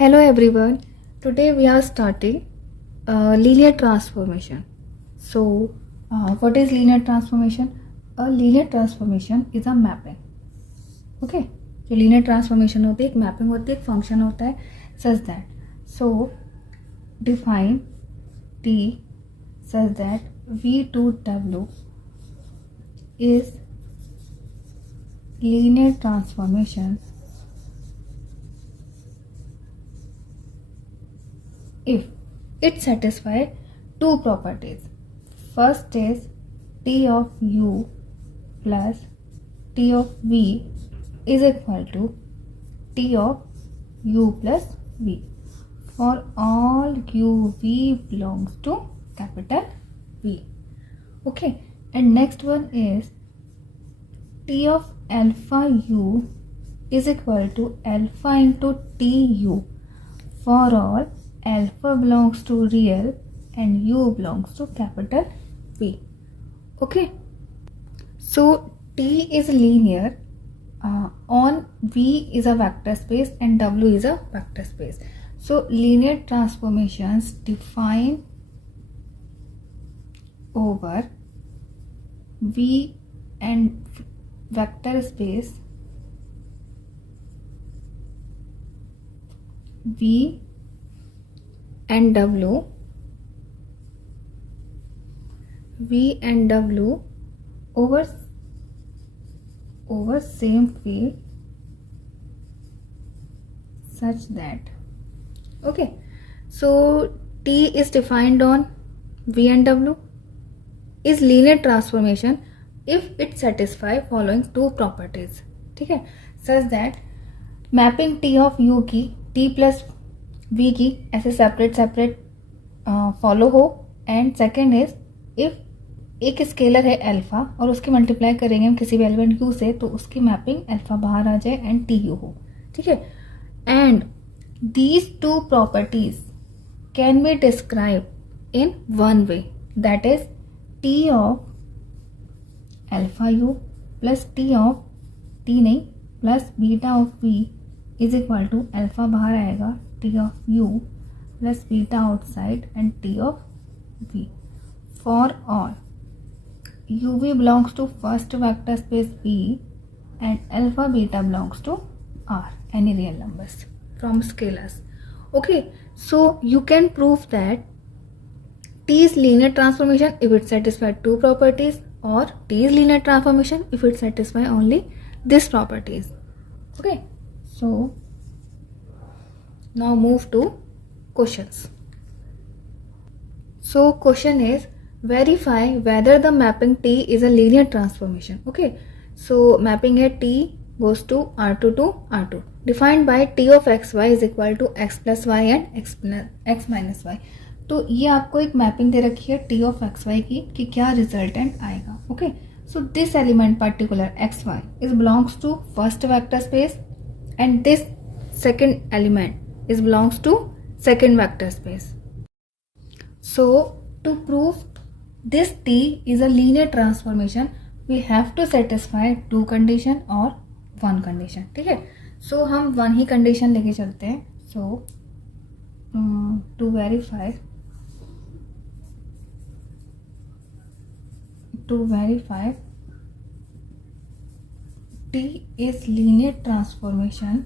Hello everyone. Today we are starting linear transformation. So, what is linear transformation? A linear transformation is a mapping. Okay. जो linear transformation होती है एक mapping होती है एक function होता है such that. So, define T such that V2W is linear transformation if it satisfies two properties. First is T of U plus T of V is equal to T of U plus V for all UV belongs to capital V. Okay, and next one is T of alpha U is equal to alpha into TU for all alpha belongs to real and U belongs to capital V. Okay, so T is linear on V is a vector space and W is a vector space. So linear transformations define over V and vector space V and W over same field such that. Okay, so T is defined on V and W is linear transformation if it satisfy following two properties. ठीक है, such that mapping T of U की T plus V की ऐसे separate follow हो. And second is if एक scalar है alpha और उसकी मल्टीप्लाई करेंगे हम किसी भी एलिमेंट U से तो उसकी मैपिंग अल्फा बाहर आ जाए एंड TU हो. ठीक है, and these two properties can be describe in one way that is T of alpha U plus T of T नहीं plus beta of V is equal to alpha बाहर आएगा T of U plus beta outside and T of V for all UV belongs to first vector space V and alpha beta belongs to R, any real numbers from scalars. Okay, so you can prove that T is linear transformation if it satisfies two properties or T is linear transformation if it satisfies only these properties. Okay, so now move to questions. So question is verify whether the mapping T is a linear transformation. Okay, so mapping है T goes to R2 to R2 defined by T of xy is equal to x plus y and x minus y. तो ये आपको एक mapping दे रखी है T of xy की कि क्या रिजल्टेंट आएगा. Okay, so this element particular xy is belongs to first vector space and this second element is belongs to second vector space. So to prove this T is a linear transformation we have to satisfy two condition or one condition. ठीक है, so हम one ही condition लेके चलते हैं. So to verify T is linear transformation.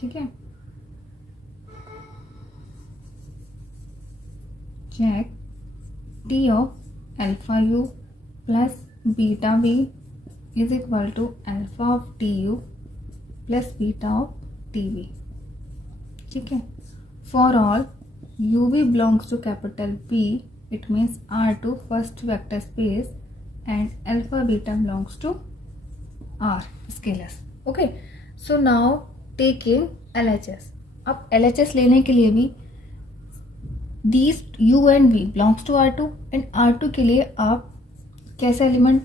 ठीक है, check T of alpha U plus beta V is equal to alpha of TU plus beta of TV. ठीक है, for all UV belongs to capital B it means R2 first vector space and alpha beta belongs to R scalars. Okay, so now taking LHS. अब LHS लेने के लिए भी these U and V belongs to R2 and R2 के लिए आप कैसे element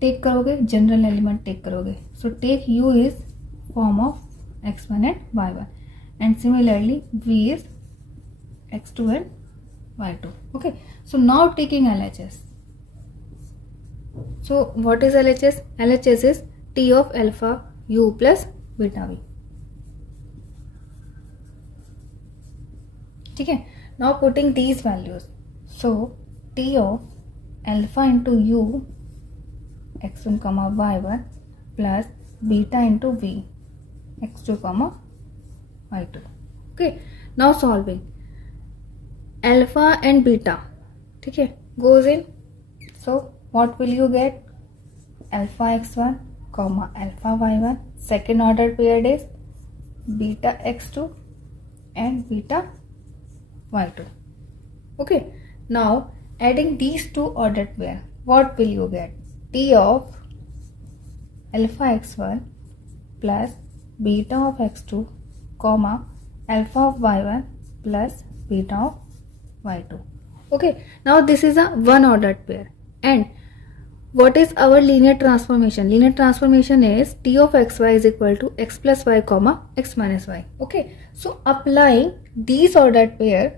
take करोगे, जनरल एलिमेंट टेक करोगे. So take U is form of x1 and y1 and similarly V is x2 and y2. Okay, so now taking LHS. So what is LHS? LHS is T of alpha u plus beta V. ठीक है. Now putting these values, so T of alpha into you x1 comma y1 plus beta into v x2 comma y2. Okay, now solving alpha and beta, ठीक है, goes in. So what will you get? Alpha x1 comma alpha y1, second order paired is beta x2 and beta y2. Okay, now adding these two ordered pair, what will you get? T of alpha x1 plus beta of x2 comma alpha of y1 plus beta of y2. Okay, now this is a one ordered pair. And what is our linear transformation? Linear transformation is T of xy is equal to x plus y comma x minus y. Okay, so applying these ordered pair,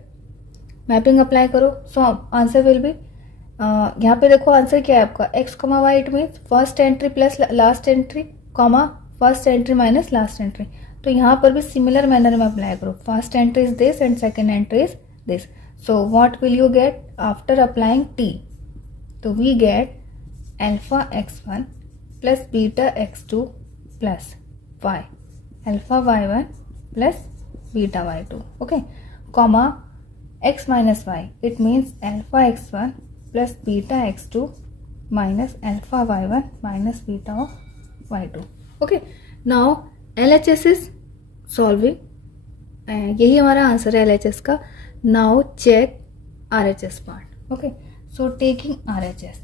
mapping apply करो, so answer will be यहाँ पे देखो answer क्या है आपका x comma Y. It means first entry plus last entry comma first entry minus last entry. तो यहाँ पर भी सिमिलर मैनर में अप्लाई करो. First entry is this and second entry is this. So what will you get after applying t? तो we get alpha x1 plus beta x2 plus y alpha y1 plus beta y2. Okay, comma x minus y. It means alpha x1 plus beta x2 minus alpha y1 minus beta of y2. Okay, now LHS is solving. यही हमारा answer है LHS का. Now check RHS part. Okay, so taking RHS.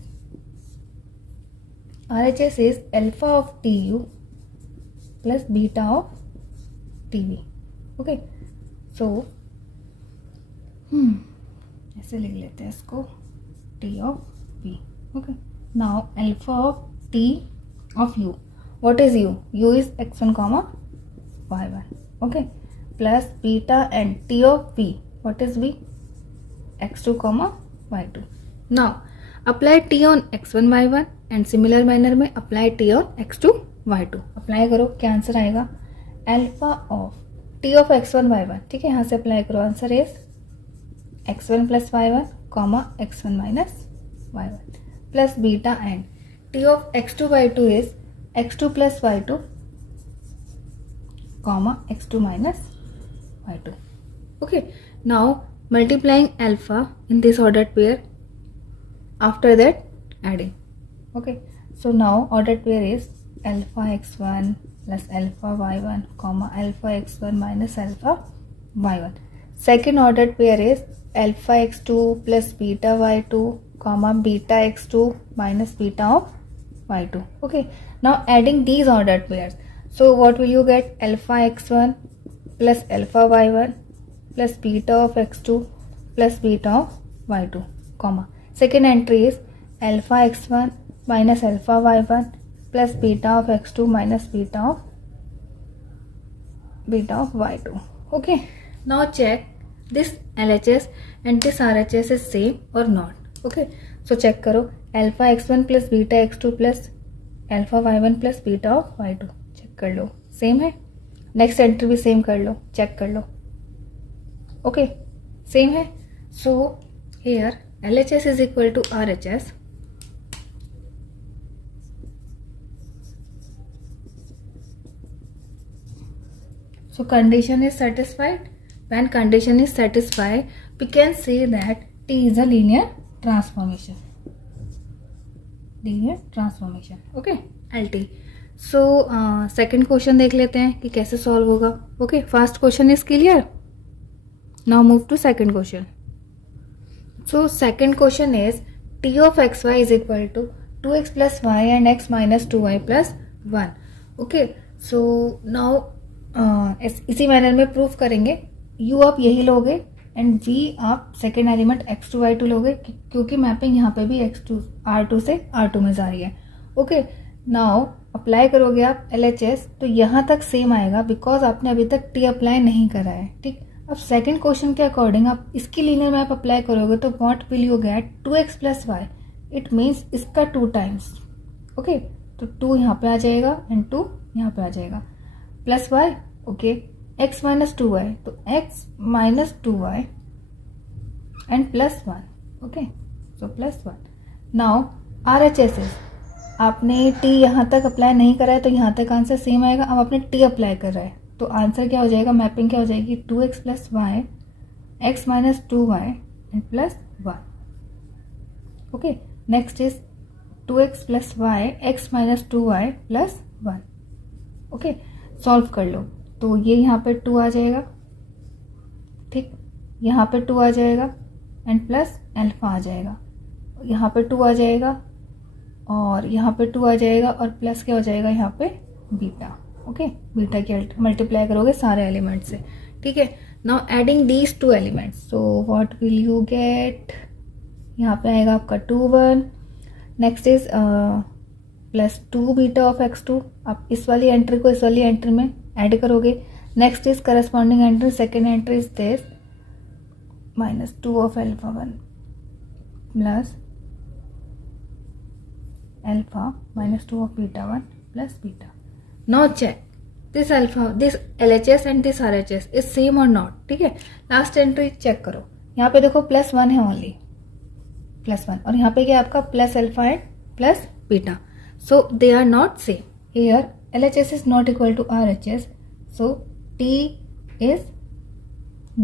RHS is alpha of TU plus beta of TV. Okay, so ऐसे लिख लेते हैं इसको, T of V. Okay, now alpha of T of U. What is U? U is x1 comma y1. Okay, plus beta and T of V. What is V? x2 comma y2. Now apply T on x1 y1 and similar manner में apply T on x2 y2. apply करो, क्या answer आएगा? alpha of T of x1 y1. ठीक है, यहाँ से apply करो. Answer is x1 plus y1 comma x1 minus y1 plus beta and T of x2 y2 is x2 plus y2 comma x2 minus y2. Okay, now multiplying alpha in this ordered pair, after that adding. Okay, so now ordered pair is alpha x1 plus alpha y1 comma alpha x1 minus alpha y1. Second ordered pair is alpha x2 plus beta y2 comma beta x2 minus beta of y2. Okay, now adding these ordered pairs, so what will you get? Alpha x1 plus alpha y1 plus beta of x2 plus beta of y2 comma second entry is alpha x1 minus alpha y1 plus beta of x2 minus beta of y2. Okay, now check this LHS and this RHS is same or not. Okay, so check करो. alpha x1 plus beta x2 plus alpha y1 plus beta of y2. Check कर लो, same है. Next entry भी same कर लो, check कर लो. Okay, same है. So here LHS is equal to RHS. So condition is satisfied. When condition is satisfied, we can say that T is a linear transformation. Linear transformation. Okay, LT. So second question देख लेते हैं कि कैसे solve होगा. Okay, first question is clear. Now move to second question. So second question is T of xy is equal to 2x plus y and x minus 2y plus 1. Okay, so now इसी manner में proof करेंगे. u आप यही लोगे and v आप second element x2 y2 लोगे, क्योंकि mapping यहाँ पे भी x2 r2 से r2 में जा रही है. ओके, नाउ अप्लाई करोगे आप LHS तो यहाँ तक सेम आएगा बिकॉज आपने अभी तक t अप्लाई नहीं करा है. ठीक, अब सेकेंड क्वेश्चन के अकॉर्डिंग आप इसकी लीनियर मैप अप्लाई करोगे तो what will you get? 2x plus Y. It means इसका 2 टाइम्स. ओके, तो 2 यहाँ पे आ जाएगा एंड 2 यहाँ पे आ जाएगा plus Y, okay, x minus 2y, तो x minus 2y and plus 1, okay, so plus 1. Now RHS, आपने t यहाँ तक अप्लाई नहीं करा है तो यहाँ तक आंसर सेम आएगा. अब आपने t अप्लाई कर रहा है तो आंसर क्या हो जाएगा, मैपिंग क्या हो जाएगी, 2x plus Y, x minus 2y and plus 1. Okay, next is 2x plus Y, x minus 2y plus 1. Okay, solve कर लो तो ये यहाँ पे 2 आ जाएगा, ठीक, यहाँ पे 2 आ जाएगा एंड प्लस अल्फा आ जाएगा, यहाँ पे 2 आ जाएगा और यहाँ पे 2 आ जाएगा और प्लस क्या हो जाएगा यहाँ पे बीटा. ओके, बीटा की मल्टीप्लाई करोगे सारे एलिमेंट से, ठीक है. Now adding these two elements, so what will you gate, यहाँ पे आएगा आपका 2 1. Next is plus 2 beta of x2. आप इस वाली एंट्री को इस वाली एंट्री में ऐड करोगे. Next is corresponding entry, second entry is this minus 2 of alpha 1 plus alpha minus 2 of beta 1 plus beta. Now check this alpha, this LHS and this RHS is same और not, ठीक है. Last entry check करो, यहाँ पे देखो plus 1 है only, plus 1, और यहाँ पे क्या आपका plus alpha and plus beta, so they are not same. Here LHS is not equal to RHS, so T is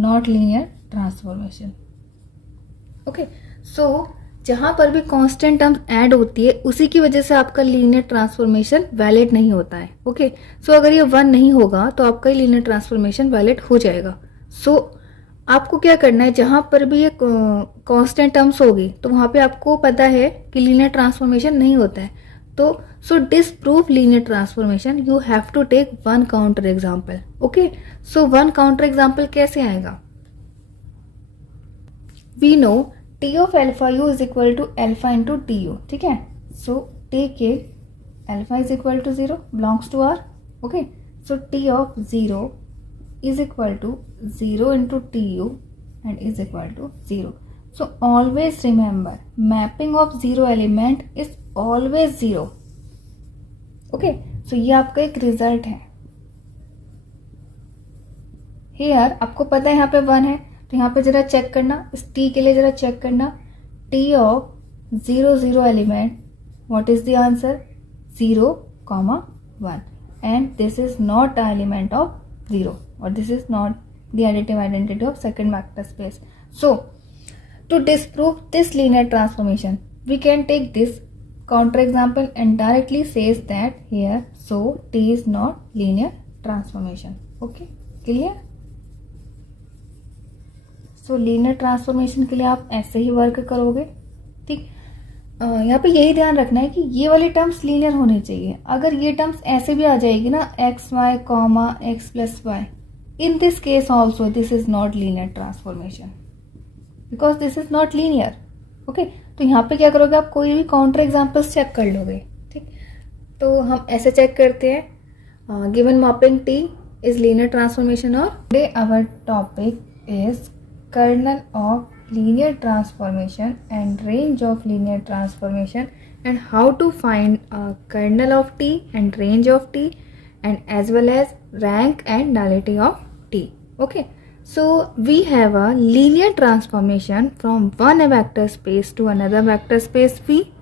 not linear transformation. Okay, so जहाँ पर भी कांस्टेंट टर्म ऐड होती है उसी की वजह से आपका लीनियर ट्रांसफॉर्मेशन वैलिड नहीं होता है. ओके, सो अगर ये 1 नहीं होगा तो आपका लीनियर ट्रांसफॉर्मेशन वैलिड हो जाएगा. सो आपको क्या करना है, जहां पर भी ये कांस्टेंट टर्म्स होगी तो वहां पे आपको पता है कि लीनियर ट्रांसफॉर्मेशन नहीं होता है, तो so disprove linear transformation you have to take one counter example. Okay, so one counter example कैसे आएगा, we know T of alpha u is equal to alpha into T u, ठीक है. So take it alpha is equal to 0 belongs to R. Okay, so T of 0 is equal to 0 into tu and is equal to 0. So always remember mapping of 0 element is always 0. Okay, so ये आपका एक result है. Here आपको पता है यहाँ पे 1 है तो यहाँ पे जरा चेक करना, इस t के लिए जरा चेक करना, t of 0 0 element, what is the answer, 0, 1, and this is not an element of 0, or this is not the additive identity of second vector space. So to disprove this linear transformation we can take this counter example and directly says that here so T is not linear transformation. Okay, clear? So linear transformation के लिए आप ऐसे ही work करोगे, ठीक. यहाँ पे यही ध्यान रखना है कि ये वाली टर्म्स लीनियर होने चाहिए. अगर ये टर्म्स ऐसे भी आ जाएगी ना, X Y comma X plus Y, in this case also this is not linear transformation because this is not linear. Okay, तो यहाँ पे क्या करोगे, आप कोई भी काउंटर एग्जांपल्स चेक कर लोगे, ठीक. तो हम ऐसे चेक करते हैं, given mapping T is linear transformation or today our topic is kernel of linear transformation and range of linear transformation and how to find kernel of T and range of T and as well as rank and nullity of T. Okay, so we have a linear transformation from one vector space to another vector space V,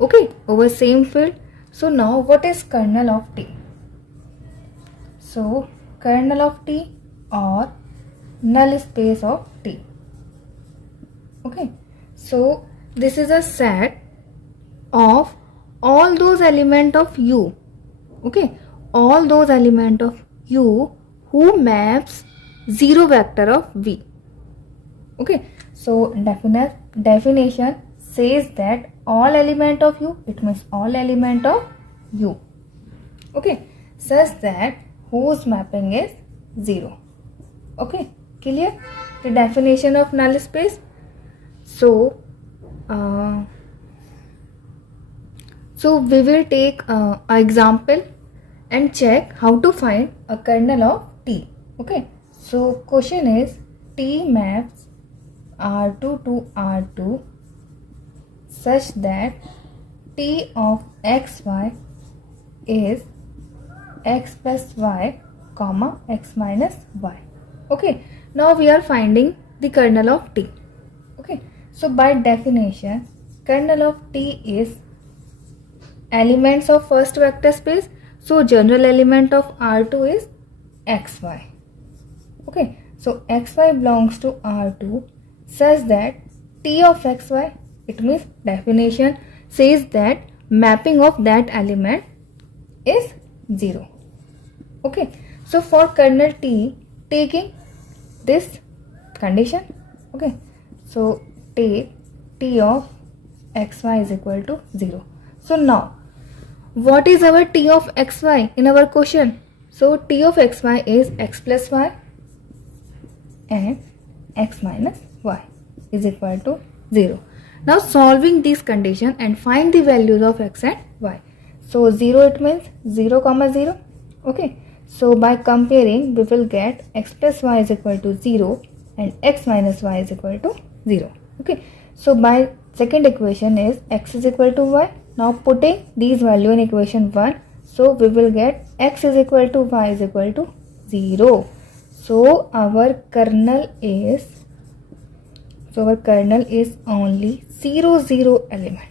okay, over same field. So now what is kernel of T? So kernel of T or null space of T. Okay, so this is a set of all those element of U. Okay, all those element of U who maps 0 vector of V. Okay, so definition says that all element of U, it means all element of U, okay, such that whose mapping is 0. Okay, clear the definition of null space? So we will take an example and check how to find a kernel of T. Okay, so question is T maps R2 to R2 such that T of xy is x plus y comma x minus y. Okay, now we are finding the kernel of T. Okay, so by definition, kernel of T is elements of first vector space. So general element of R2 is xy. Okay, so xy belongs to R2 such that T of xy, it means definition says that mapping of that element is 0. Okay, so for kernel T, taking this condition, okay, so take T of xy is equal to 0. So now, what is our T of xy in our question? So T of xy is x plus y and x minus y is equal to 0. Now solving this condition and find the values of x and y. So 0, it means 0 comma 0. Okay, so by comparing we will get x plus y is equal to 0 and x minus y is equal to 0. Okay, so by second equation is x is equal to y. Now putting these value in equation 1, so we will get x is equal to y is equal to 0. So our kernel is only 0, 0 element.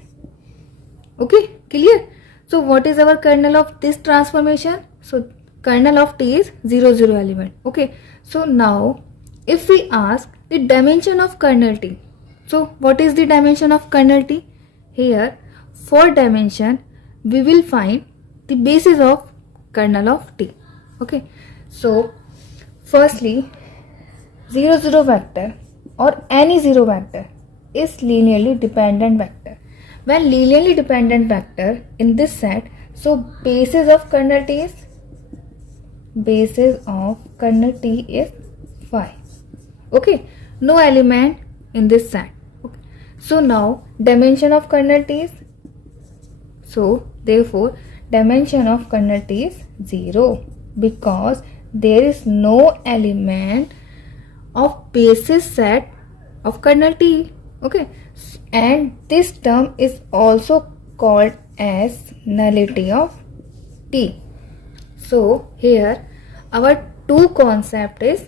Okay, clear? So what is our kernel of this transformation? So kernel of T is 0, 0 element. Okay, so now if we ask the dimension of kernel T, so what is the dimension of kernel T? Here for dimension we will find the basis of kernel of T. Okay, so firstly 0, 0 vector or any 0 vector is linearly dependent vector. When linearly dependent vector in this set, so basis of kernel T is phi. Okay, no element in this set. Okay. So now dimension of kernel T is, so therefore dimension of kernel T is 0 because there is no element of basis set of kernel T. Okay, and this term is also called as nullity of T. So here our two concept is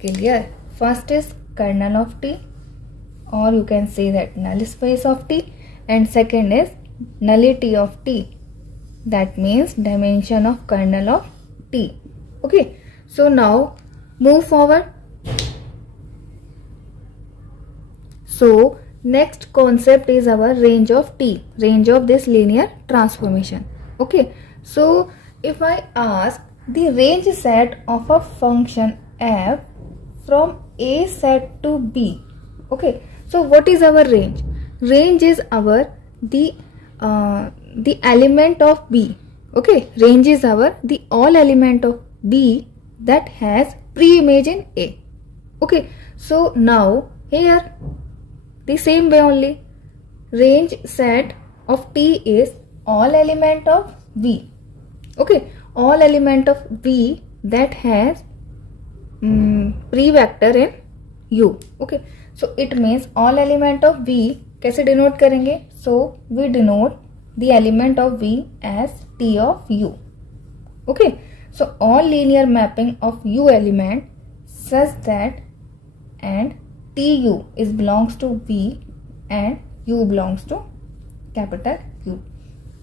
clear. First is kernel of T, or you can say that null space of T, and second is nullity of T, that means dimension of kernel of T. Okay, so now move forward. So next concept is our range of T, range of this linear transformation. Okay, so if I ask the range set of a function f from A set to B, okay, so what is our range? Range is our the element of B. Okay, range is our the all element of B that has pre-image in A. Okay, so now here the same way only, range set of T is all element of V. Okay, all element of V that has pre-vector in U. Okay, so it means all element of V कैसे denote करेंगे? So we denote the element of V as T of U. Okay, so all linear mapping of U element such that and TU is belongs to V and U belongs to capital Q.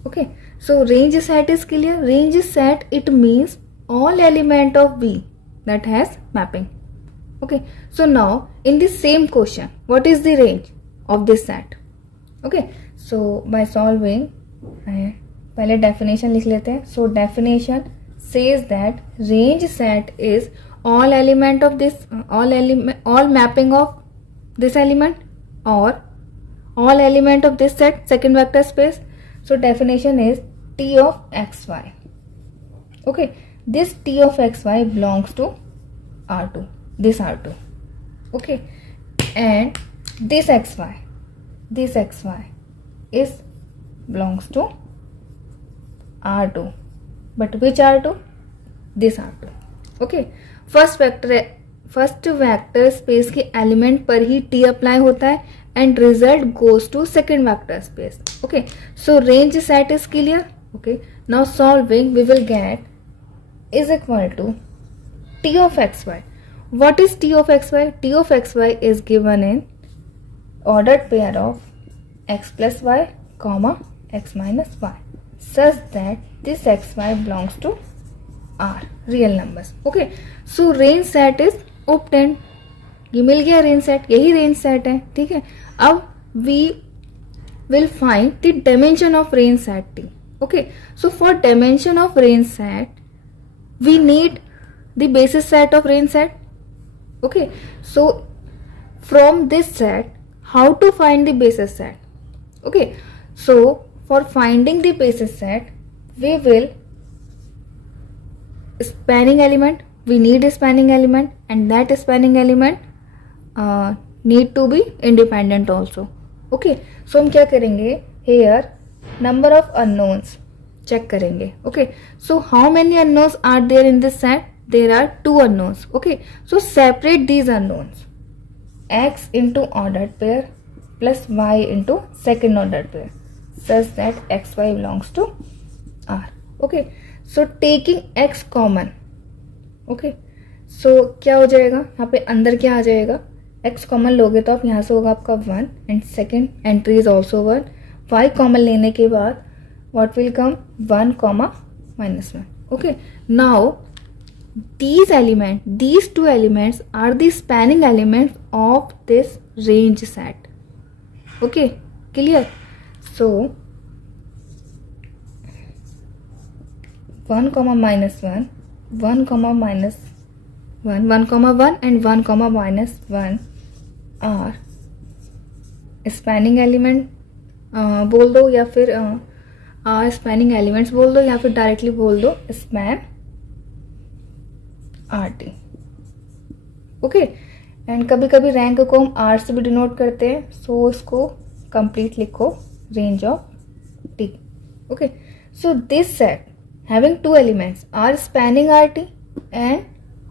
Okay, so range set is clear. Range set, it means all element of V that has mapping. Okay, so now in the same question, what is the range of this set? Okay, so by solving, पहले definition लिख लेते हैं. So definition says that range set is all element of this all mapping of this element or all element of this set, second vector space. So definition is T of xy. Okay, this T of xy belongs to R2, this R2. Okay, and this xy is belongs to R2, but which R2? This R2. Okay, first vector space के element पर ही T apply होता है and result goes to second vector space. Okay, so range set is clear. Okay, now solving we will get is equal to t of xy. What is t of xy? T of xy is given in ordered pair of x plus y comma x minus y such that this xy belongs to R real numbers. Okay, so range set is obtained. ये मिल गया range set, यही range set है. ठीक है, अब we will find the dimension of range set T. Okay, so for dimension of range set we need the basis set of range set. Okay, so from this set how to find the basis set? Okay, so for finding the basis set we will spanning element, we need a spanning element and that spanning element need to be independent also. Okay, so हम क्या करेंगे, here number of unknowns check करेंगे. Okay, so how many unknowns are there in this set? There are 2 unknowns. Okay, so separate these unknowns, x into ordered pair plus y into second ordered pair such that xy belongs to R. Okay, so taking x common. Okay, so क्या हो जाएगा यहाँ पे, अंदर क्या आ जाएगा, x common लोगे तो आप यहाँ से होगा आपका 1 and second entry is also 1. y common लेने के बाद what will come 1 comma minus 1. Okay, now these two elements are the spanning elements of this range set. Okay, clear? So 1 comma minus 1, 1 comma minus 1, 1 comma 1 and 1 comma minus 1 are spanning element बोल दो या फिर are spanning elements बोल दो या फिर directly बोल दो span are T. Okay, and कभी कभी रैंक को हम आर से भी डिनोट करते हैं, सो इसको कंप्लीट लिखो range of T. Okay, so this set having 2 elements are spanning R T and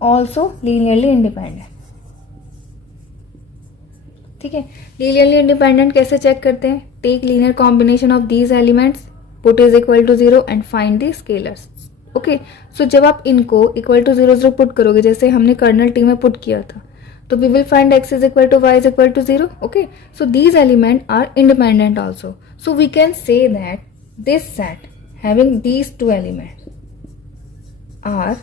also linearly independent. ठीक है, लीनियरली इंडिपेंडेंट कैसे चेक करते हैं, take linear combination of these elements, put is equal to 0 and find the scalars. Okay, so जब आप इनको equal to 0 0 put करोगे जैसे हमने कर्नल टी में पुट किया था, तो we will find x is equal to y is equal to 0. Okay, so these element are independent also, so we can say that this set having these 2 elements are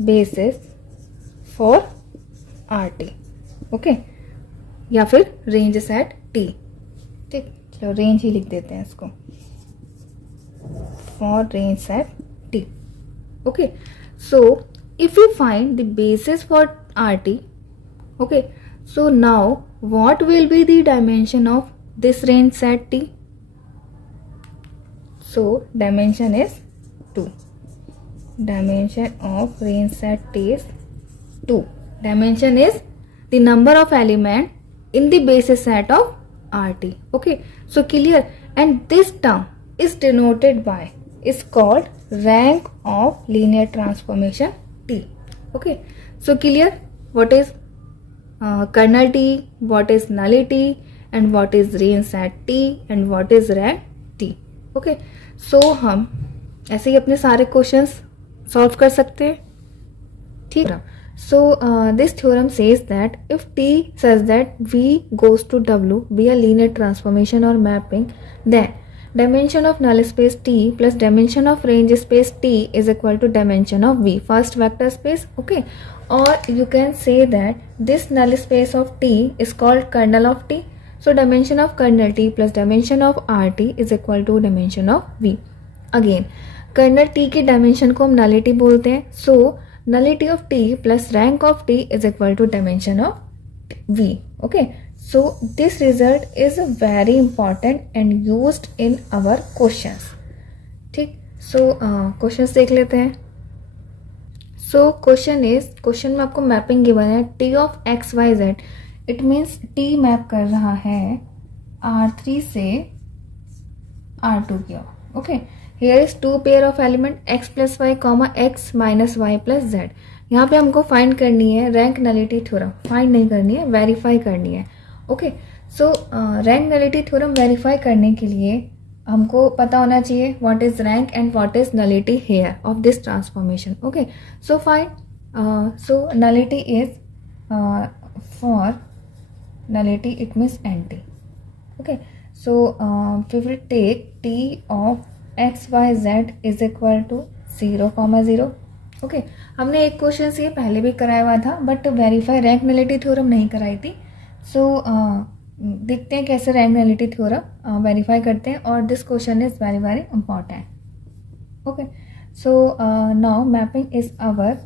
basis for R T. Okay, या फिर range set T. ठीक, चलो range ही लिख देते हैं इसको, for range set T. Okay, so if you find the basis for R T, okay, so now what will be the dimension of this range set T? So dimension is 2. Dimension of range set T is 2. Dimension is the number of element in the basis set of RT. Okay, so clear, and this term is denoted by, is called rank of linear transformation T. Okay, so clear, what is kernel T, what is nullity, and what is range set T, and what is rank T. Okay, so हम ऐसे ही अपने सारे questions solve कर सकते हैं. ठीक है, so this theorem says that if T such that V goes to W be a linear transformation or mapping, then dimension of null space T plus dimension of range space T is equal to dimension of V, first vector space. Okay, or you can say that this null space of T is called kernel of T, so dimension of kernel T plus dimension of RT is equal to dimension of V. Again kernel T की dimension को हम nullity बोलते हैं, so nullity of T plus rank of T is equal to dimension of V. Okay, so this result is very important and used in our questions. ठीक, so questions देख लेते हैं. So question में आपको mapping given है T of x y z. It means T map कर रहा है R3 से R2 की ओर. Okay, here is 2 pair of element x plus y comma x minus y plus z. यहाँ पे हमको फाइंड करनी है रैंक नलिटी थ्योरम, फाइंड नहीं करनी है, वेरीफाई करनी है. Okay, so rank nullity theorem verify करने के लिए हमको पता होना चाहिए what is rank and what is nullity here of this transformation. Okay, so fine. So nullity is for nullity it means NT. Okay, so we will take T of x y z is equal to 0, 0. Okay, हमने एक question ये पहले भी कराया हुआ था but verify rank nullity theorem नहीं कराई थी. सो देखते हैं कैसे रैंक नलिटी थ्योरम वेरीफाई करते हैं और this question is very very important. Okay, so now mapping is our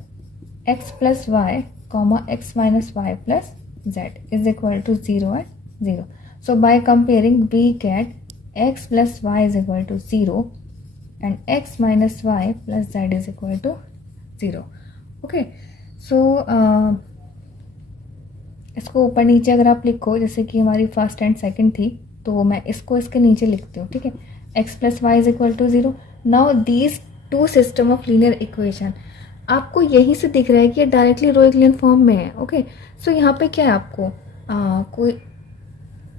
x plus y comma x minus y plus z is equal to 0 and 0. So by comparing we get x plus y is equal to 0 and x minus y plus z is equal to 0. Okay, so इसको ऊपर नीचे अगर आप लिखो जैसे कि हमारी first and second थी तो मैं इसको इसके नीचे लिखती हूँ. ठीक है, x plus y is equal to 0. Now these two system of linear equation आपको यहीं से दिख रहा है कि ये डायरेक्टली रो इक्विवेलेंट फॉर्म में है. ओके, सो यहाँ पे क्या है आपको कोई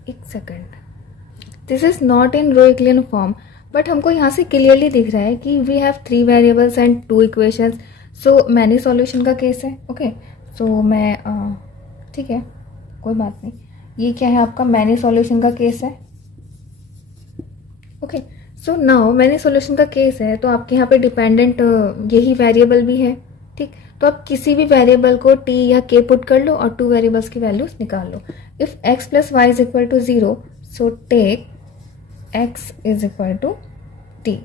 एक second, this is not in row equivalent form but हमको यहाँ से क्लियरली दिख रहा है कि we have 3 variables and 2 equations. So many solution का केस है. ओके, सो मैं ठीक है कोई बात नहीं, ये क्या है आपका मैनी सॉल्यूशन का केस है. ओके, सो नाउ मैंने सॉल्यूशन का केस है तो आपके यहाँ पे डिपेंडेंट यही वेरिएबल भी है. ठीक, तो आप किसी भी वेरिएबल को t या k पुट कर लो और 2 वेरिएबल्स की वैल्यूज निकाल लो. If x plus y is equal to 0 so take x is equal to t.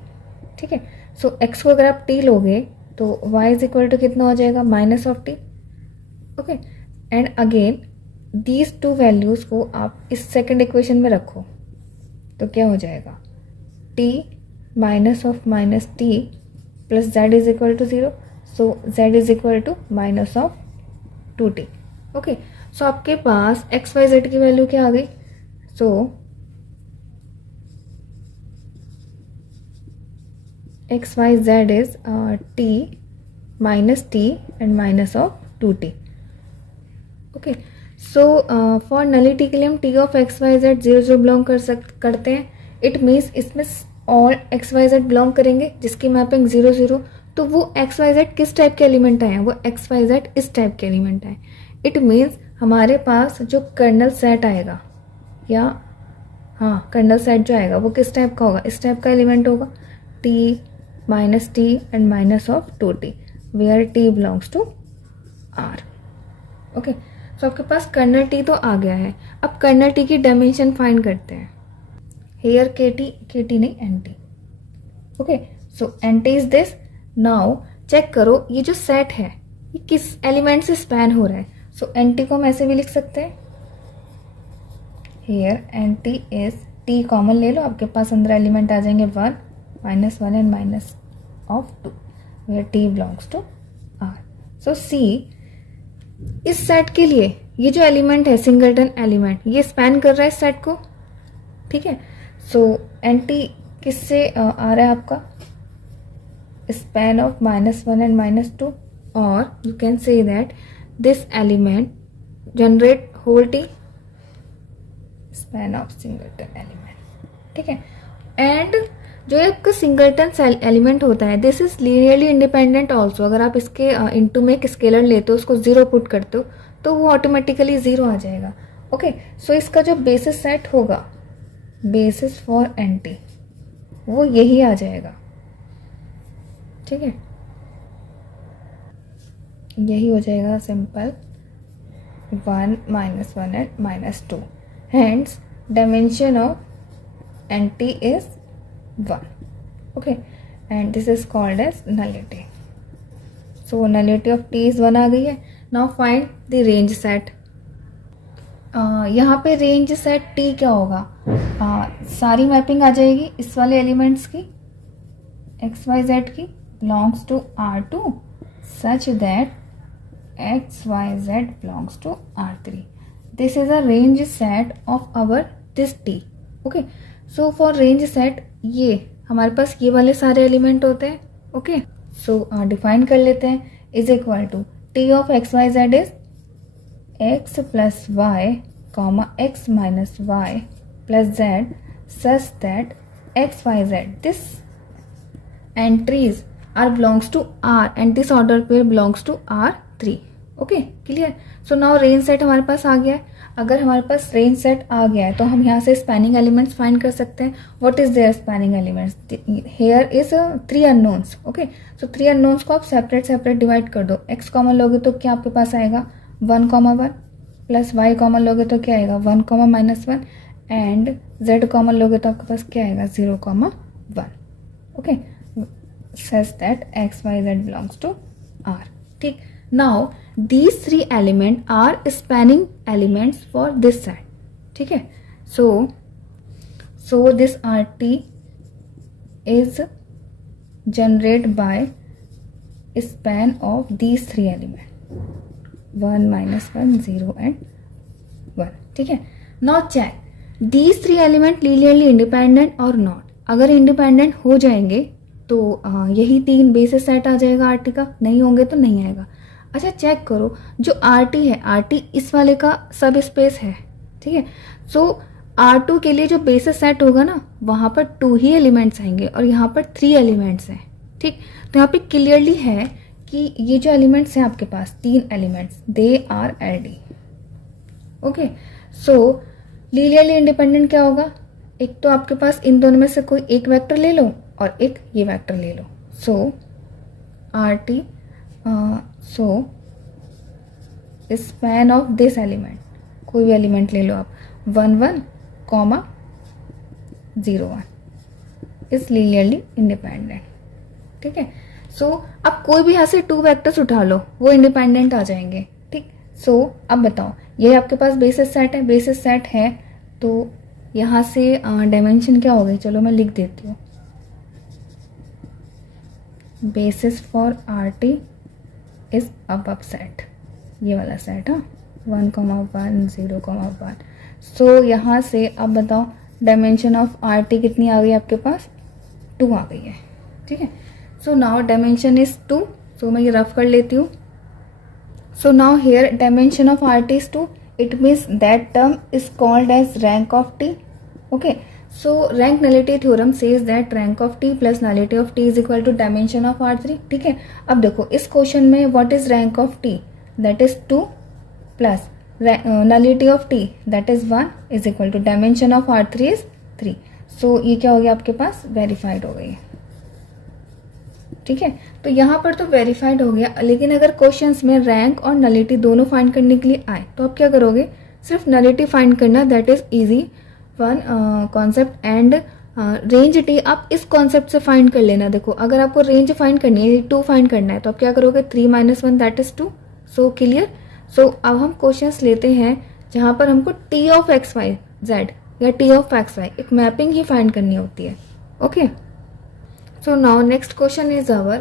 ठीक है, सो x को अगर आप t लोगे तो y इज इक्वल टू कितना हो जाएगा minus of t. Okay, and again these 2 values को आप इस सेकेंड इक्वेशन में रखो तो क्या हो जाएगा t minus of minus t plus z is equal to 0. So z is equal to minus of 2t. Okay, so आपके पास x y z की वैल्यू क्या आ गई. So x y z is t minus t and minus of 2t. Okay, so for nullity के लिए हम t ऑफ x y z 0 0 बिलोंग करते हैं. इट मीन्स इसमें all x y Z belong करेंगे जिसकी मैपिंग 0 0. तो वो एक्स वाई जेड किस टाइप के एलिमेंट आए हैं, वो एक्स वाई जेड इस टाइप के एलिमेंट आए. इट मीन्स हमारे पास जो कर्नल सेट आएगा या हाँ कर्नल सेट जो आएगा वो किस टाइप का होगा, इस टाइप का एलिमेंट होगा t minus T and minus of 2t where t belongs to r. Okay, so आपके पास कर्नल t तो आ गया है. अब कर्नल t की डायमेंशन फाइंड करते हैं. Here kt नहीं nt. Okay, so nt is this. Now check करो ये जो सेट है ये किस एलिमेंट से स्पैन हो रहा है. सो nt को हम ऐसे भी लिख सकते हैं. Here nt is t common ले लो, आपके पास अंदर एलिमेंट आ जाएंगे 1 minus 1 and minus of 2 where t belongs to r. So c इस सेट के लिए ये जो एलिमेंट है सिंगलटन एलिमेंट ये स्पैन कर रहा है इस सेट को. ठीक है, सो एंटी किससे आ रहा है आपका span of minus 1 and minus 2 और you can say that this element generate whole T span of singleton element. ठीक है, एंड जो आपका सिंगलटन एलिमेंट होता है this is linearly independent also. अगर आप इसके इनटू में एक स्केलर लेते हो उसको 0 पुट करते हो तो वो ऑटोमेटिकली 0 आ जाएगा. ओके, सो इसका जो बेसिस सेट होगा बेसिस फॉर एंटी वो यही आ जाएगा. ठीक है, यही हो जाएगा simple 1 minus 1 and minus 2. Hence dimension of N T is 1. Okay, and this is called as nullity. So nullity of t is 1 आ गई है. Now find the range set. यहाँ पे रेंज सेट t क्या होगा, सारी मैपिंग आ जाएगी इस वाले एलिमेंट्स की एक्स वाई जेड की belongs to R2 such that x y z belongs to R3. This is a range set of our this t. Okay, so for range set ये हमारे पास ये वाले सारे एलिमेंट होते हैं. ओके, सो define कर लेते हैं. Is equal to t of x y z is x plus y comma x minus y plus z such that x y z, this entries are belongs to R and this order pair belongs to R3. Okay clear. So now range set हमारे पास आ गया है. अगर हमारे पास range set आ गया है तो हम यहाँ से स्पैनिंग एलिमेंट्स फाइंड कर सकते हैं. What is their spanning elements? Here is 3 unknowns. Okay, so 3 unknowns को आप सेपरेट डिवाइड कर दो. x कॉमन लोगे तो क्या आपके पास आएगा 1,1 प्लस y कॉमन लोगे तो क्या आएगा 1,-1 एंड z कॉमन लोगे तो आपके पास क्या आएगा 0,1. Okay, says that x y z belongs to R. ठीक. Now these 3 elements are spanning elements for this set. ठीक है. So this RT is generated by span of these 3 elements 1, -1, 0 and 1. ठीक है. Now check these 3 elements linearly independent or not. अगर independent हो जाएंगे तो यही 3 बेसिस सेट आ जाएगा आरटी का. नहीं होंगे तो नहीं आएगा. अच्छा चेक करो, जो आरटी है, आरटी इस वाले का सब स्पेस है. ठीक है. सो R2 के लिए जो बेसिस सेट होगा ना, वहां पर 2 ही एलिमेंट्स आएंगे और यहाँ पर 3 एलिमेंट्स हैं. ठीक. तो यहाँ पे क्लियरली है कि ये जो एलिमेंट्स हैं आपके पास 3 elements, they are LD. Okay, so linearly independent क्या होगा? एक तो आपके पास इन दोनों में से कोई एक वेक्टर ले लो और एक ये वेक्टर ले लो. सो RT, so span of this element, कोई भी एलिमेंट ले लो आप, 1, 1, 0, 1 इज लीनियरली इंडिपेंडेंट. ठीक है. सो अब कोई भी यहाँ से 2 वेक्टर्स उठा लो, वो इंडिपेंडेंट आ जाएंगे. ठीक. सो अब बताओ, ये आपके पास बेसिस सेट है. बेसिस सेट है तो यहाँ से डायमेंशन क्या हो गई? चलो मैं लिख देती हूँ. Basis for RT is above set, ये वाला सेट. हाँ, 1,1, 0,1. सो यहाँ से अब बताओ डायमेंशन ऑफ RT कितनी आ गई आपके पास? 2 आ गई है. ठीक है. So now dimension is 2. सो मैं ये रफ कर लेती हूँ. So now here dimension of RT is 2. It means that term is called as rank of T. Okay, so rank nullity theorem says that rank of T plus nullity of T is equal to dimension of R3. ठीक है. अब देखो इस question में what is rank of T? That is 2 plus nullity of T that is 1 is equal to dimension of R3 is 3. So ये क्या हो गया आपके पास? वेरीफाइड हो गई. ठीक है. तो यहाँ पर तो वेरीफाइड हो गया, लेकिन अगर क्वेश्चंस में रैंक और नलिटी दोनों फाइंड करने के लिए आए तो आप क्या करोगे? सिर्फ नलिटी फाइंड करना, that is easy one concept. And range T आप इस कॉन्सेप्ट से फाइंड कर लेना. देखो अगर आपको रेंज फाइंड करनी है, 2 फाइंड करना है, तो आप क्या करोगे? 3 - 1 that is 2. So clear. So अब हम क्वेश्चंस लेते हैं जहां पर हमको T of x y z या टी ऑफ एक्स वाई एक मैपिंग ही फाइंड करनी होती है. Okay. So now next question is our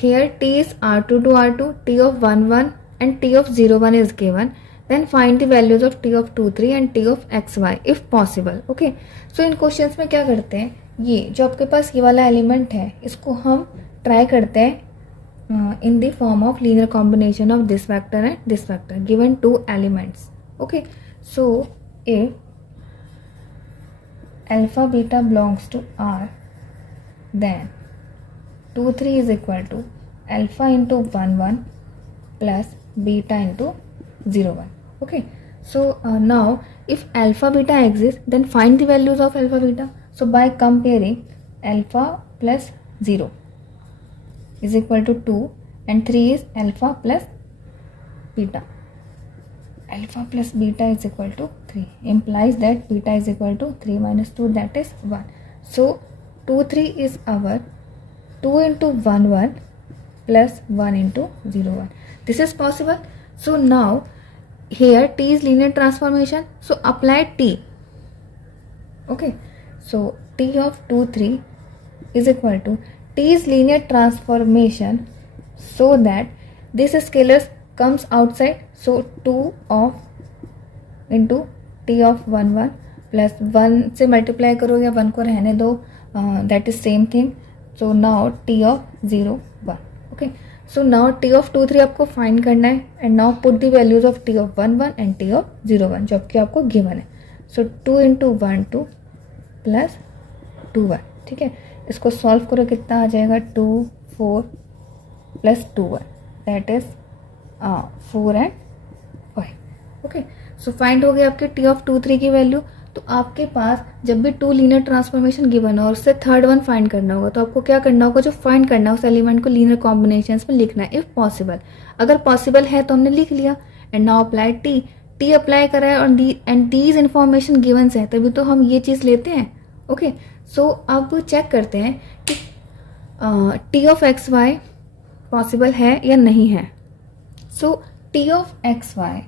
here T is R2 to R2, T of 1, 1 and T of 0, 1 is given. Then find the values of T of 2, 3 and T of x, y if possible. Okay. So in questions में क्या करते हैं, ये जो आपके पास ये वाला element है इसको हम ट्राई करते हैं in the form of linear combination of this vector and this vector given 2 elements. Okay. So if alpha beta belongs to R, then 2, 3 is equal to alpha into 1, 1 plus beta into 0, 1. Okay. So now if alpha beta exists, then find the values of alpha beta. So by comparing alpha plus 0 is equal to 2 and 3 is alpha plus beta. Alpha plus beta is equal to 3 implies that beta is equal to 3 minus 2, that is 1. So 2, 3 is our 2 into 1, 1 plus 1 into 0, 1. This is possible. So now here T is linear transformation. So apply T. Okay. So T of 2, 3 is equal to T is linear transformation so that this scalar comes outside. So 2 of into T of 1, 1 plus 1 से multiply करो या 1 को रहने दो. That is same thing. So now T of 0, 1. Okay. So now T of 2, 3 आपको find करना है and now put the values of T of 1, 1 and T of 0, 1 जो कि आपको given है. So 2 into 1, 2 plus 2 1, ठीक है। इसको सॉल्व करो, कितना आ जाएगा 2 4 plus 2 1, that is 4 and 5। Okay, so find हो गई आपके टी ऑफ 2 3 की वैल्यू। तो आपके पास जब भी 2 लीनियर ट्रांसफॉर्मेशन गिवन हो और उससे थर्ड वन फाइंड करना होगा, तो आपको क्या करना होगा, जो फाइंड करना है उस एलिमेंट को लीनियर कॉम्बिनेशंस में लिखना है इफ पॉसिबल। अगर पॉसिबल है तो हमने लिख लिया। And now apply T apply करा है और एंड दीज इन्फॉर्मेशन गिवन है, तभी तो हम ये चीज़ लेते हैं। ओके, सो अब चेक करते हैं कि T of x y possible है या नहीं है। So T of x y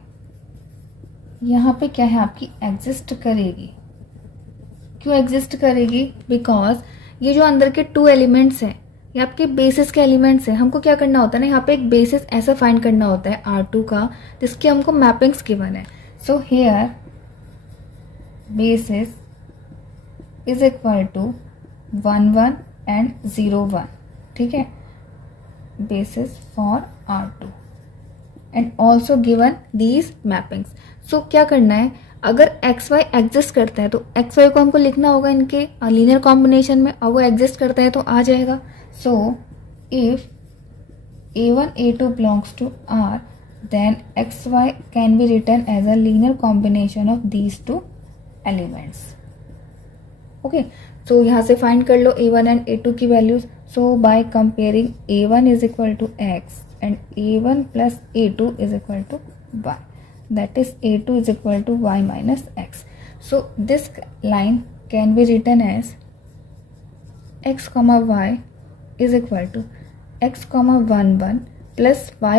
यहाँ पे क्या है, आपकी एग्जिस्ट करेगी। क्यों एग्जिस्ट करेगी? बिकॉज ये जो अंदर के 2 एलिमेंट्स हैं ये आपके बेसिस के एलिमेंट्स हैं। हमको क्या करना होता है ना, यहाँ पे एक बेसिस ऐसा फाइंड करना होता है R2 का जिसकी हमको मैपिंग्स गिवन है। So here basis is equal to 1 1 and 0 1, ठीक है, basis for R2 and also given these mappings. So क्या करना है, अगर एक्स वाई एग्जिस्ट करते हैं तो एक्स वाई को हमको लिखना होगा इनके लीनियर कॉम्बिनेशन में, और वो एग्जिस्ट करते हैं तो आ जाएगा। So if a1 a2 belongs to R, then x y can be written as a linear combination of these 2 elements. Okay, so यहाँ से फाइंड कर लो a1 एंड a2 की values. So by comparing a1 is equal to x and a1 plus a2 is equal to y, that is a2 is equal to y minus x. So this line can be written as x comma y is equal to x comma 1 1 plus y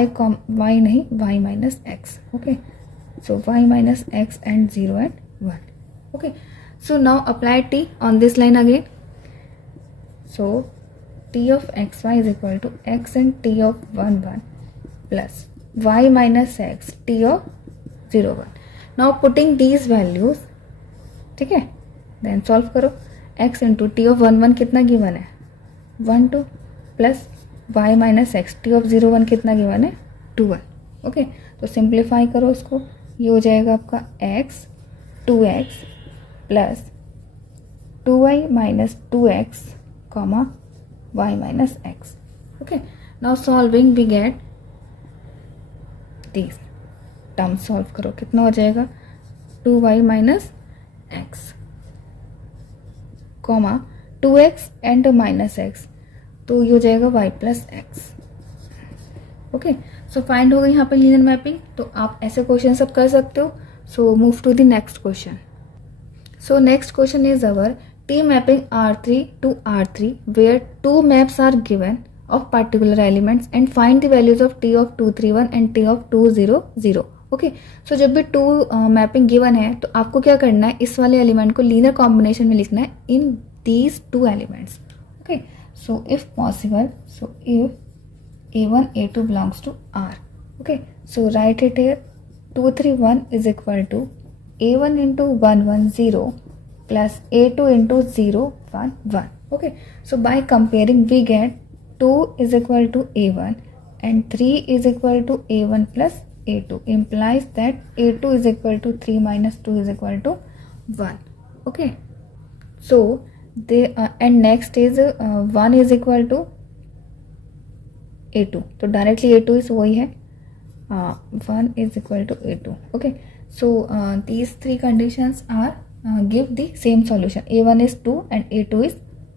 नहीं y minus x. Okay, so y minus x and 0 and 1. Okay, so now apply t on this line again. So t of xy is equal to x and t of 1 1 plus y minus x t of 0 1. Now putting these values, ठीक है, then solve करो। x into t of 1 1 कितना given है 1 2 plus y minus x t of 0 1 कितना given है 2 1। Okay, तो simplify करो उसको, ये हो जाएगा आपका x 2x plus 2y minus 2x comma y minus x. Okay, now solving we get these terms, solve करो, कितना हो जाएगा 2y minus x comma 2x and minus x, तो ये हो जाएगा y plus x। Okay, so find हो गई यहाँ पे लीनियर मैपिंग। तो आप ऐसे क्वेश्चन सब कर सकते हो। So move to the next question. So next question is our T mapping R3 to R3 where 2 maps are given of particular elements and find the values of T of 231 and T of 200. Okay, so जब भी 2 mapping given है तो आपको क्या करना है, इस वाले एलिमेंट को लीनियर कॉम्बिनेशन में लिखना है in these 2 elements. Okay, so if possible, so if a1 a2 belongs to R, okay, so write it here, 231 is equal to a1 into 110 plus a2 into 0 1 1. Okay, so by comparing we get 2 is equal to a1 and 3 is equal to a1 plus a2, implies that a2 is equal to 3 minus 2 is equal to 1. Okay, so they and next is 1 is equal to a2, तो directly a2 is वही है 1 is equal to a2. Okay, so these 3 conditions are give the same solution, a1 is 2 and a2 is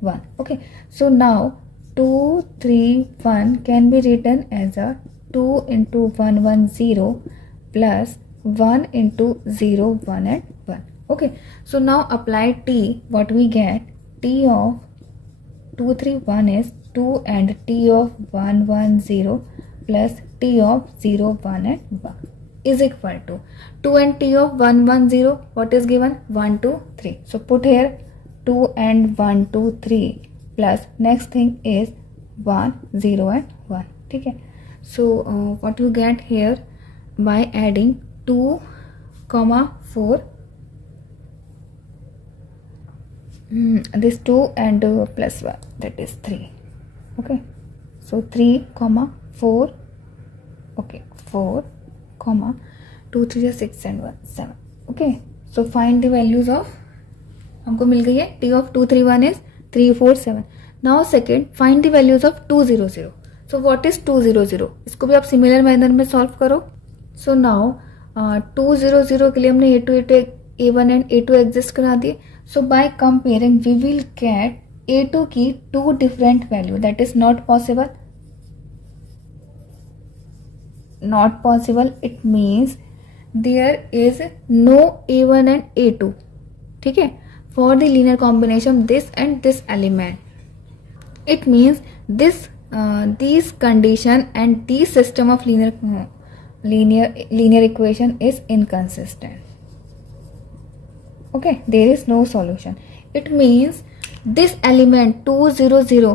1. Okay, so now 2 3 1 can be written as a 2 into 110 plus 1 into 0 1 and 1. Okay, so now apply t, what we get, t of 231 is 2 and t of 110 plus t of 0 1 and 1 is equal to 2 and t of 110, what is given 1 2 3. So put here 2 and 1 2 3 plus next thing is 1 0 and 1. ठीक है, so what you get here by adding 2 comma 4 this 2 and plus 1, that is 3. Okay, so 3 comma 4, okay, 4 comma 2 3 6 and 1 7. Okay, so find the values of, हमको मिल गई है t of 231 is 3 4 7. Now second find the values of 2 0 0. So what is 2 0 0? इसको भी आप similar manner में solve करो. So now 2 0 0 के लिए हमने a2 a1 and a2 exist करा दिए. So by comparing we will get a2 की 2 different value. That is not possible. Not possible. It means there is no a1 and a2. ठीक है, for the linear combination of this and this element. It means these condition and this system of linear equation is inconsistent. Okay, there is no solution. It means this element 2 0 0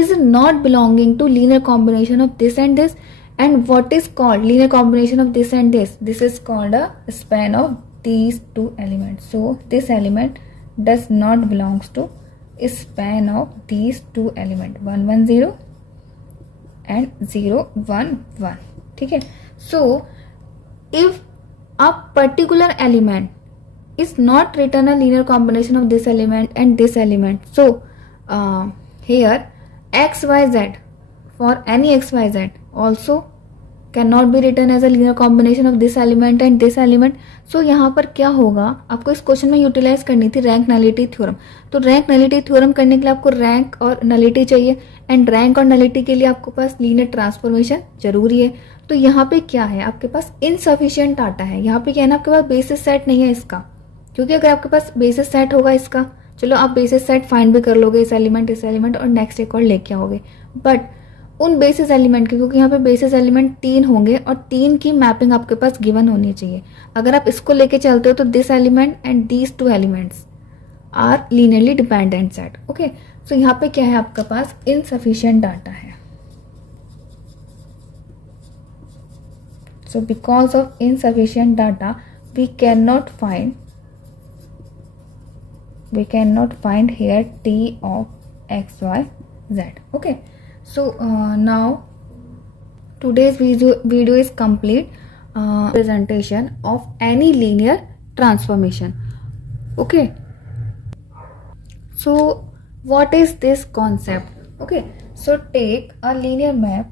is not belonging to linear combination of this and this. And what is called linear combination of this and this? This is called a span of these two elements. So this element does not belongs to span of these two elements 1 1 0 and 0 1 1. ठीक है. So if a particular element is not written a linear combination of this element and this element, so here x y z for any x y z also cannot be written as a linear combination of this element and this element. So यहाँ पर क्या होगा, आपको इस question में utilise करनी थी rank nullity theorem. तो रैंक नलिटी थ्योरम करने के लिए आपको रैंक और नलिटी चाहिए, एंड रैंक और नलिटी के लिए आपके पास लीनियर ट्रांसफॉर्मेशन जरूरी है. तो यहाँ पे क्या है, आपके पास इनसफिशिएंट डाटा है. यहाँ पे क्या है ना, आपके पास बेसिस सेट नहीं है इसका, क्योंकि अगर आपके पास बेसिस सेट होगा इसका, चलो आप बेसिस सेट फाइंड भी कर लोगे, इस एलिमेंट और नेक्स्ट एक और लेके आओगे. बट उन बेसिस एलिमेंट के, क्योंकि यहाँ पे बेसिस एलिमेंट 3 होंगे और 3 की मैपिंग आपके पास गिवन होनी चाहिए. अगर आप इसको लेके चलते हो तो this element and these 2 elements are linearly dependent set. Okay, so यहाँ पे क्या है, आपके पास इनसफिशिएंट डाटा है. So because of insufficient data we can not find here t of x y z. Okay. So now today's video is complete presentation of any linear transformation. Okay, so what is this concept? Okay, so take a linear map,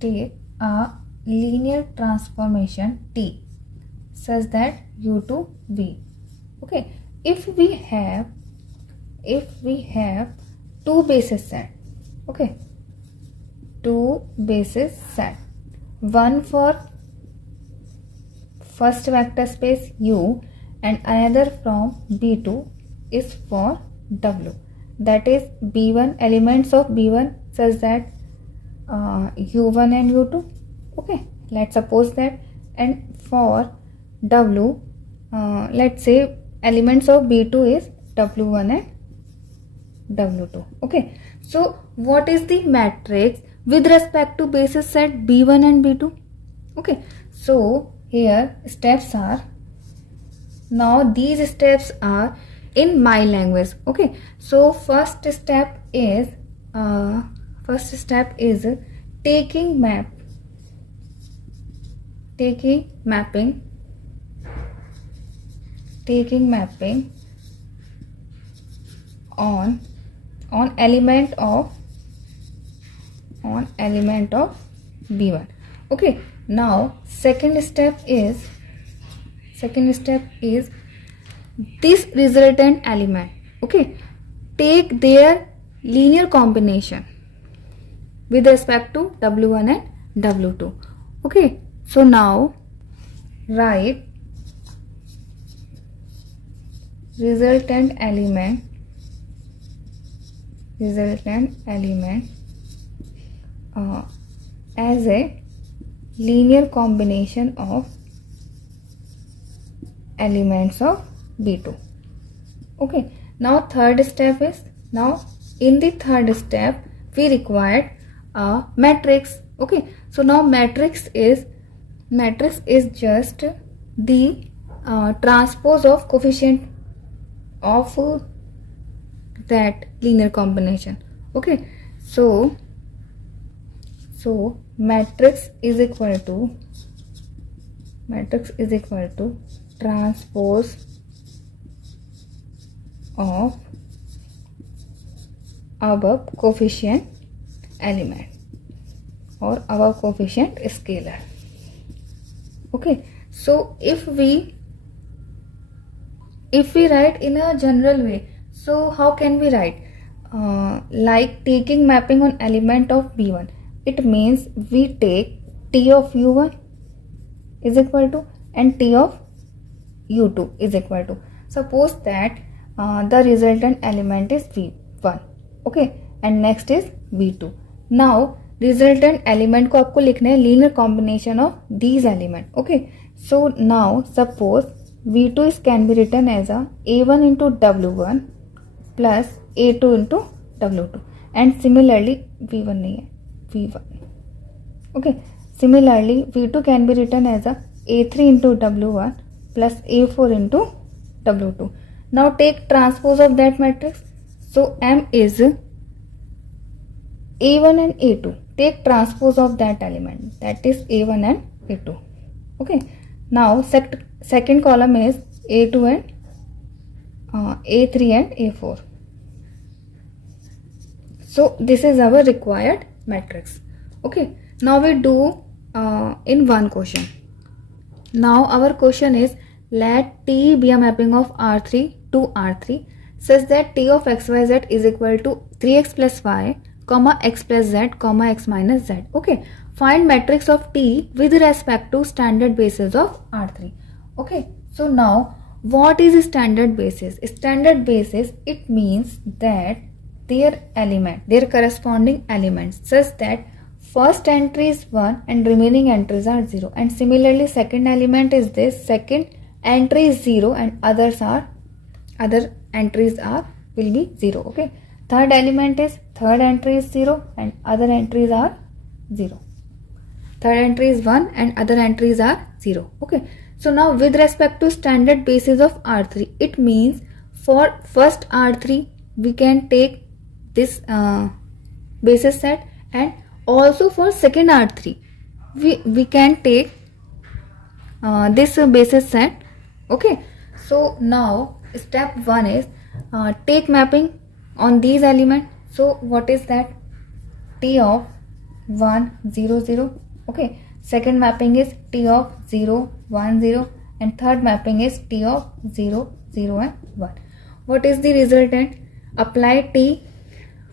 take a linear transformation T such that u to v. Okay, if we have two basis set. Okay, 2 basis set, one for first vector space u and another from b2 is for w. That is b1, elements of b1 such that u1 and u2. Okay, let's suppose that. And for w, let's say elements of b2 is w1 and w2. Okay, so what is the matrix with respect to basis set b1 and b2? Okay, so here steps are, now these steps are in my language. Okay, so first step is taking mapping on element of b1. Okay, now second step is this resultant element. Okay, take their linear combination with respect to w1 and w2. Okay, so now write resultant element as a linear combination of elements of B2. Okay, now third step is, now in the third step we required a matrix. Okay, so now matrix is just the transpose of coefficient of that linear combination. Okay, so matrix is equal to transpose of above coefficient element or above coefficient scalar. Okay, so if we write in a general way, so how can we write? Like taking mapping on element of B1, it means we take T of U1 is equal to and T of U2 is equal to. Suppose that the resultant element is V1, okay, and next is V2. Now resultant element को आपको लिखना है linear combination of these element. Okay, so now suppose V2 is can be written as a A1 into W1 plus A2 into W2, and similarly V1 नहीं है, V1. Okay, similarly V2 can be written as a A3 into W1 plus A4 into W2. Now take transpose of that matrix. So M is A1 and A2. Take transpose of that element, that is A1 and A2. Okay, now second column is A2 and A3 and A4. So this is our required matrix. Okay, now we do in one question. Now our question is, let T be a mapping of R3 to R3 such that T of xyz is equal to 3x plus y, comma x plus z, comma x minus z. Okay, find matrix of T with respect to standard basis of R3. Okay, so now what is standard basis? Standard basis, it means that their corresponding elements such that first entry is 1 and remaining entries are 0, and similarly second element is this, second entry is 0 and other entries will be 0. Okay, third element is third entry is 0 and other entries are 0. Third entry is 1 and other entries are 0. Okay, so now with respect to standard basis of R3, it means for first R3 we can take this basis set, and also for second R3 we can take this basis set. Okay, so now step 1 is take mapping on these elements. So what is that? T of 1 0 0. Okay, second mapping is T of 0 1 0, and third mapping is T of 0 0 and 1. What is the resultant? Apply T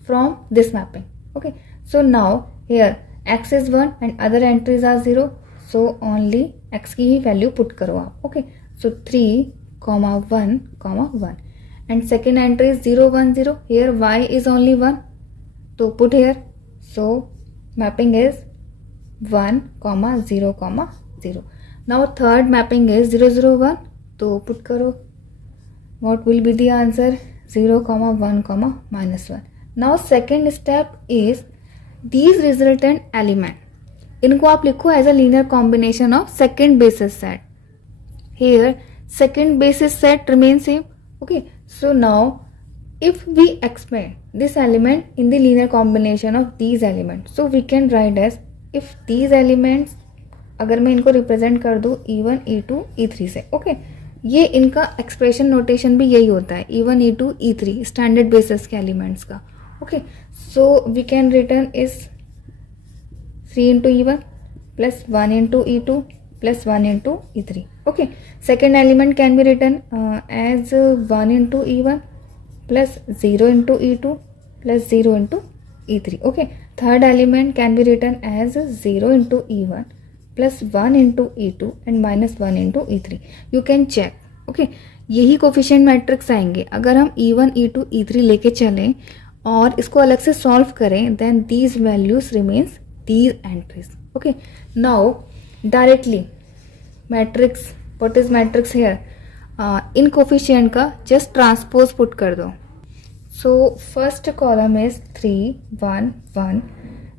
from this mapping. Okay, so now here x is 1 and other entries are 0, so only x की ही value put करो आप. Okay, so 3, 1, 1, and second entry is 0 1 0. Here y is only 1, so put here. So mapping is 1, 0, 0. Now third mapping is 0 0 1, so put करो. What will be the answer? 0, 1, minus 1. Now second step is these resultant element, इनको आप लिखो as a linear combination of second basis set. Here second basis set remains same. Okay, so now if we expand this element in the linear combination of these elements, so we can write as, if these elements अगर मैं इनको represent कर दूँ E1 E2 E3 से. Okay, ये इनका expression notation भी यही होता है, E1 E2 E3 standard basis के एलिमेंट्स का. Okay, so we can return is 3 into E1 plus 1 into E2 plus 1 into E3. Okay, second element can be written as 1 into E1 plus 0 into E2 plus 0 into E3. Okay, third element can be written as 0 into E1 plus 1 into E2 and minus 1 into E3. You can check. Okay, यही coefficient matrix आएंगे अगर हम E1 E2 E3 लेके चलें और इसको अलग से सॉल्व करें, then these values remains these entries. Okay, now directly matrix, what is matrix here? इन कोफिशिएंट का जस्ट ट्रांसपोज पुट कर दो. So first column is 3 1 1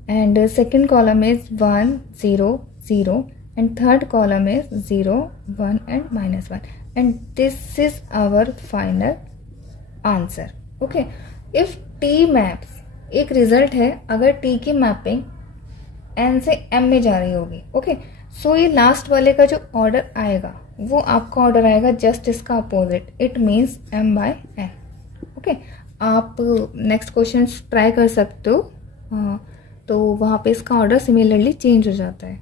and second column is 1 0 0 and third column is 0 1 and minus 1, and this is our final answer. Okay, if T maps, एक result है अगर T की mapping N से M में जा रही होगी. ओके, सो ये लास्ट वाले का जो ऑर्डर आएगा वो आपका ऑर्डर आएगा जस्ट इसका opposite. It means M by N. Okay, आप नेक्स्ट क्वेश्चन ट्राई कर सकते हो, तो वहाँ पे इसका ऑर्डर सिमिलरली चेंज हो जाता है.